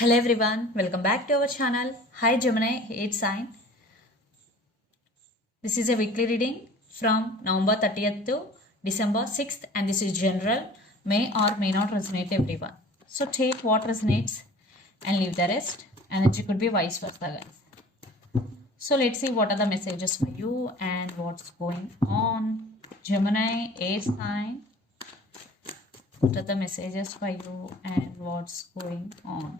Hello everyone, welcome back to our channel. Hi Gemini, it's Sign. This is a weekly reading from November 30th to December 6th, and this is general, may or may not resonate everyone. So take what resonates and leave the rest, and it could be vice versa, guys. So let's see what are the messages for you and what's going on. Gemini, air sign. What are the messages for you and what's going on?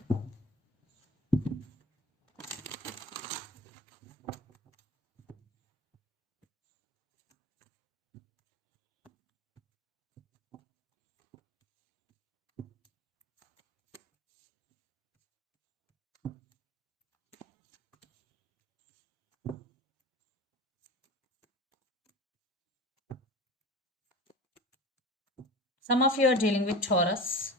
Some of you are dealing with Taurus.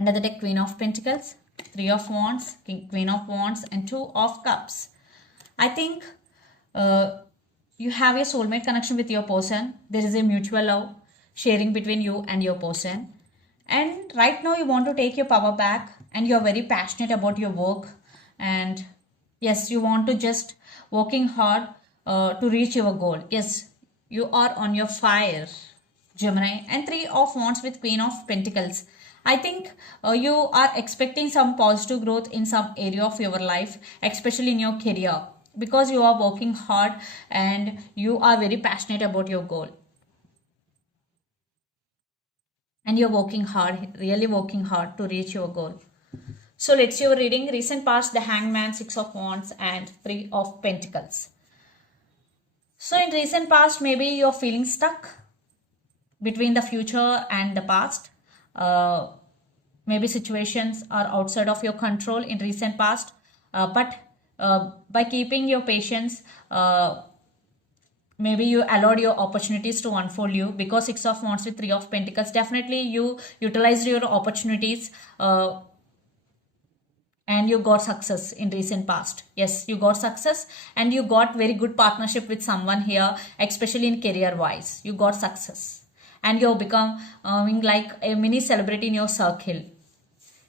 Under the deck, Queen of Pentacles, Three of Wands, Queen of Wands, and Two of Cups. I think you have a soulmate connection with your person. There is a mutual love sharing between you and your person. And right now you want to take your power back and you're very passionate about your work. And yes, you want to just working hard to reach your goal. Yes, you are on your fire, Gemini. And Three of Wands with Queen of Pentacles. I think you are expecting some positive growth in some area of your life, especially in your career, because you are working hard and you are very passionate about your goal. And you're working hard, really working hard to reach your goal. So let's see your reading. Recent past, the Hangman, Six of Wands, and Three of Pentacles. So in recent past, maybe you're feeling stuck between the future and the past. Maybe situations are outside of your control in recent past, but by keeping your patience, maybe you allowed your opportunities to unfold you, because Six of Wands with Three of Pentacles, definitely you utilized your opportunities and you got success in recent past. Yes, you got success and you got very good partnership with someone here, especially in career wise. You got success and you become like a mini celebrity in your circle,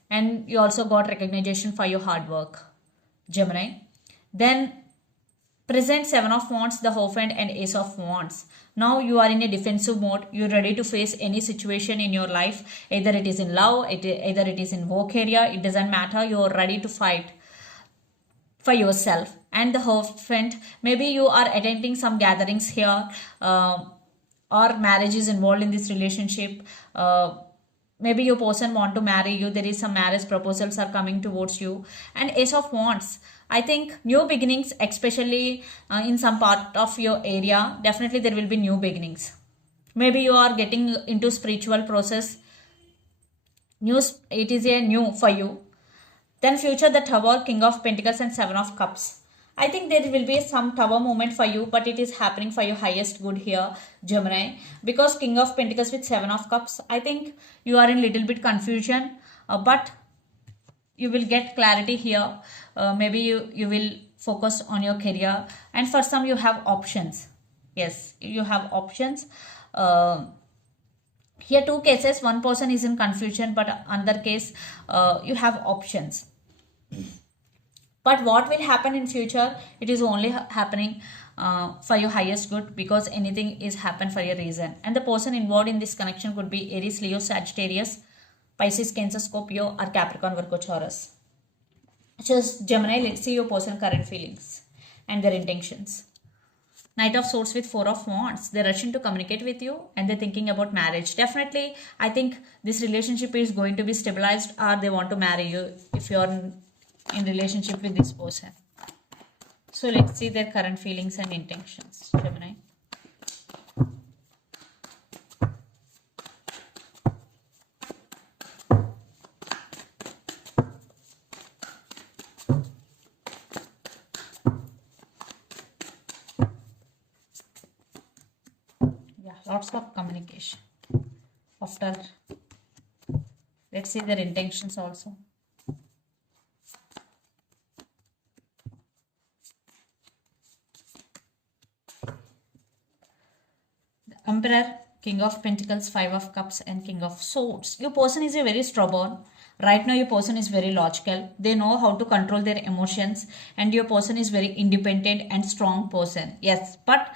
and you also got recognition for your hard work, Gemini. Then present Seven of Wands, the Hierophant, and Ace of Wands. Now you are in a defensive mode. You're ready to face any situation in your life. Either it is in love, either it is in work area. It doesn't matter. You're ready to fight for yourself. And the Hierophant, maybe you are attending some gatherings here, or marriage is involved in this relationship. Maybe your person want to marry you. There is some marriage proposals are coming towards you. And Ace of Wands, I think new beginnings, especially in some part of your area, definitely there will be new beginnings. Maybe you are getting into spiritual process. It is a new for you. Then future, the Tower, King of Pentacles, and Seven of Cups. I think there will be some tower moment for you, but it is happening for your highest good here, Gemini. Because King of Pentacles with Seven of Cups, I think you are in little bit confusion, but you will get clarity here. Maybe you will focus on your career, and for some you have options. Yes, you have options. Here two cases, one person is in confusion, but another case you have options. But what will happen in future, it is only happening for your highest good, because anything is happen for a reason. And the person involved in this connection could be Aries, Leo, Sagittarius, Pisces, Cancer, Scorpio, or Capricorn, Virgo, Taurus. Just Gemini, let's see your person's current feelings and their intentions. Knight of Swords with Four of Wands. They're rushing to communicate with you and they're thinking about marriage. Definitely, I think this relationship is going to be stabilized, or they want to marry you if you're in relationship with this person. So let's see their current feelings and intentions, Gemini. Yeah, lots of communication. After, let's see their intentions also. Emperor, King of Pentacles, Five of Cups, and King of Swords. Your person is a very stubborn. Right now, your person is very logical. They know how to control their emotions, and your person is very independent and strong person. Yes, but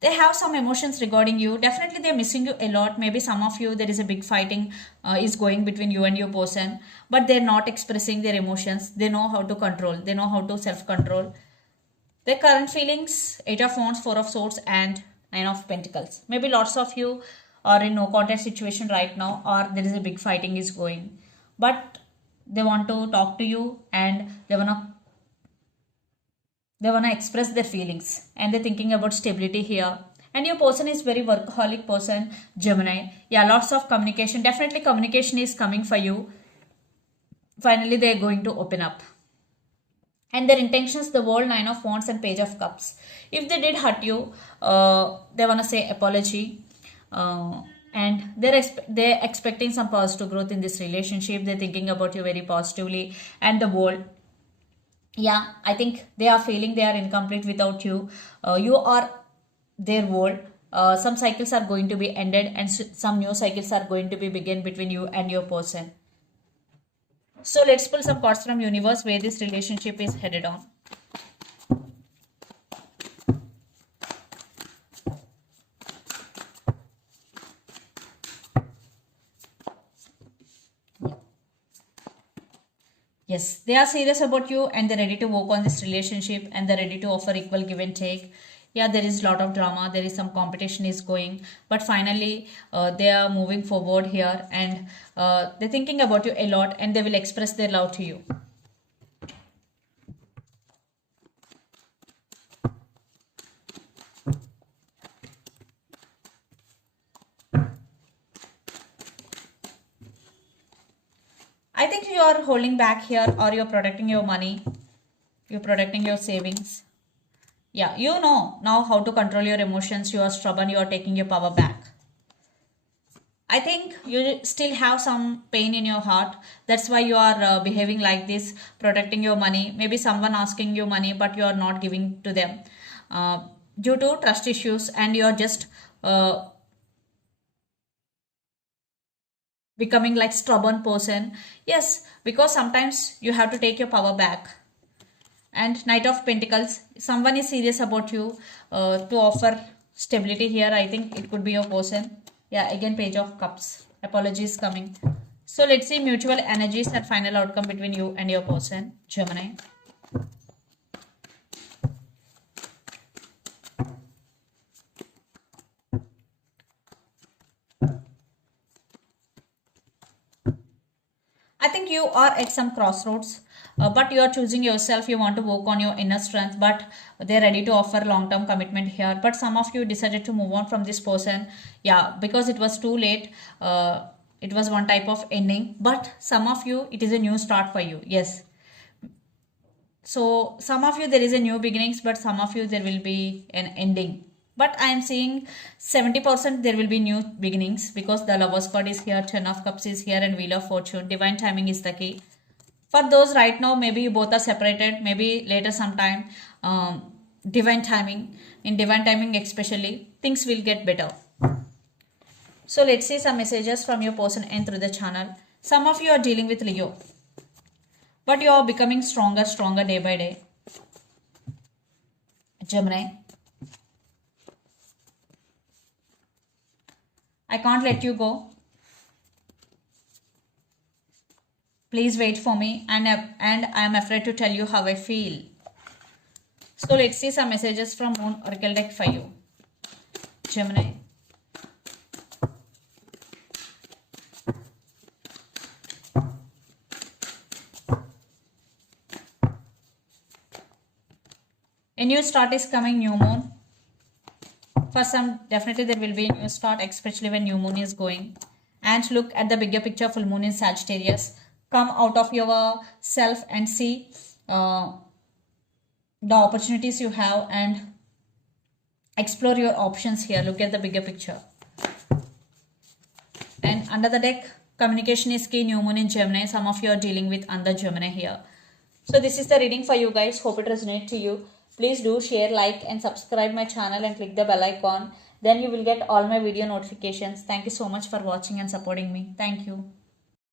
they have some emotions regarding you. Definitely they're missing you a lot. Maybe some of you, there is a big fighting is going between you and your person, but they're not expressing their emotions. They know how to control, they know how to self control their current feelings. Eight of Wands, Four of Swords, and Nine of Pentacles. Maybe lots of you are in no contact situation right now, or there is a big fighting is going, but they want to talk to you, and they wanna express their feelings, and they're thinking about stability here. And your person is very workaholic person, Gemini. Yeah, lots of communication. Definitely communication is coming for you. Finally they're going to open up, and their intentions, the World, Nine of Wands, and Page of Cups. If they did hurt you, they want to say apology, and they're expecting some positive growth in this relationship. They're thinking about you very positively. And the World, yeah, I think they are feeling they are incomplete without you. You are their world. Some cycles are going to be ended, and some new cycles are going to be begin between you and your person. So let's pull some cards from universe where this relationship is headed on. Yes, they are serious about you, and they're ready to work on this relationship, and they're ready to offer equal give and take. Yeah, there is a lot of drama, there is some competition is going, but finally they are moving forward here, and they're thinking about you a lot, and they will express their love to you. I think you are holding back here, or you're protecting your money, you're protecting your savings. Yeah, you know now how to control your emotions. You are stubborn, you are taking your power back. I think you still have some pain in your heart. That's why you are behaving like this, protecting your money. Maybe someone asking you money, but you are not giving to them due to trust issues, and you are just becoming like stubborn person. Yes, because sometimes you have to take your power back. And Knight of Pentacles, someone is serious about you to offer stability here. I think it could be your person. Yeah, again Page of Cups, apologies coming. So let's see mutual energies and final outcome between you and your person, Gemini. I think you are at some crossroads, but you are choosing yourself. You want to work on your inner strength, but they're ready to offer long-term commitment here. But some of you decided to move on from this person, yeah, because it was too late. It was one type of ending, but some of you, it is a new start for you. Yes. So some of you, there is a new beginnings, but some of you, there will be an ending. But I am seeing 70% there will be new beginnings, because the Lovers card is here, Ten of Cups is here, and Wheel of Fortune. Divine timing is the key. For those right now, maybe you both are separated, maybe later sometime, divine timing, in divine timing especially, things will get better. So let's see some messages from your person and through the channel. Some of you are dealing with Leo, but you are becoming stronger day by day. Gemini, I can't let you go. Please wait for me, and I am afraid to tell you how I feel. So let's see some messages from Moon Oracle deck for you, Gemini. A new start is coming, new moon. For some, definitely there will be a new start, especially when new moon is going. And look at the bigger picture, full moon in Sagittarius. Come out of your self and see the opportunities you have, and explore your options here. Look at the bigger picture. And under the deck, communication is key, new moon in Gemini. Some of you are dealing with under Gemini here. So this is the reading for you guys. Hope it resonates to you. Please do share, like, and subscribe my channel, and click the bell icon. then you will get all my video notifications. Thank you so much for watching and supporting me. Thank you.